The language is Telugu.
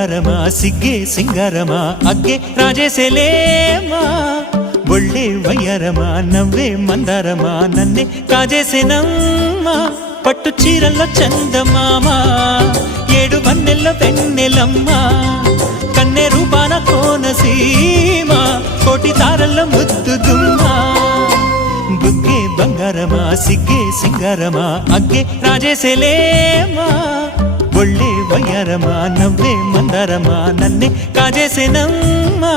బంగారమా సిగ్గే సింగారమా అగ్గే రాజేసేలేమా ఒళ్ళే వయ్యారమా నవ్వే మందారమా నన్నే కాజేసేనమ్మా పట్టు చీరల్లో చందమామా ఏడు వన్నెల్లో వెన్నెలమ్మా కన్నె రూపాన కోనసీమ కోటి తారల్లో ముద్దుదుమ్మా బుగ్గే బంగారమా సిగ్గే సింగారమా అగ్గే రాజేసేలేమా ఒళ్ళే వయ్యారమా నవ్వే మందారమా నన్నే కాజేసేనమ్మా